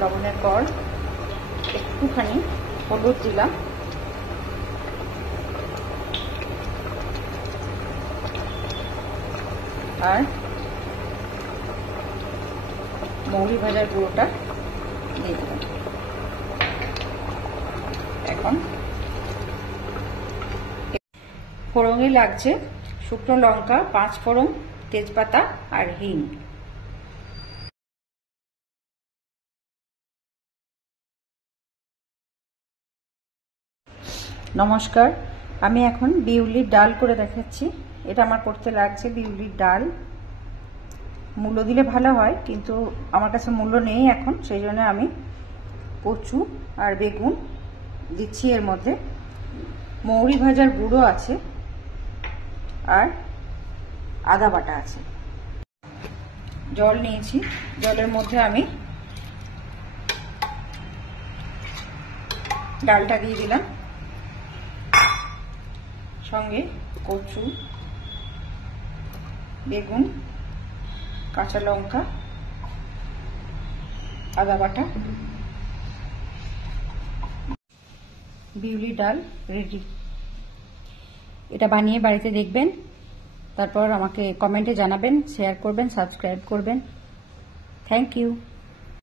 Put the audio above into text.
লবণের পর একটুখানি হলুদ দিলাম, আর মৌরি ভাজার গুঁড়োটা দিয়ে দিলাম। এখন ফোড়নে লাগছে শুকনো লঙ্কা, 5 ফোড়ন, তেজপাতা আর হিং। নমস্কার, আমি এখন বিউলির ডাল করে দেখাচ্ছি। এটা আমার করতে লাগছে বিউলির ডাল। মূলো দিলে ভালো হয়, কিন্তু আমার কাছে মূলো নেই এখন, সেই জন্য আমি কচু আর বেগুন দিচ্ছি। এর মধ্যে মৌরি ভাজার গুঁড়ো আছে আর আদা বাটা আছে। জল নিয়েছি, জলের মধ্যে আমি ডালটা দিয়ে দিলাম, সঙ্গে কচু, বেগুন, কাঁচা লঙ্কা, আদা বাটা। বিউলি ডাল রেডি। এটা বানিয়ে বাড়িতে দেখবেন, তারপর আমাকে কমেন্টে জানাবেন, শেয়ার করবেন, সাবস্ক্রাইব করবেন। Thank you.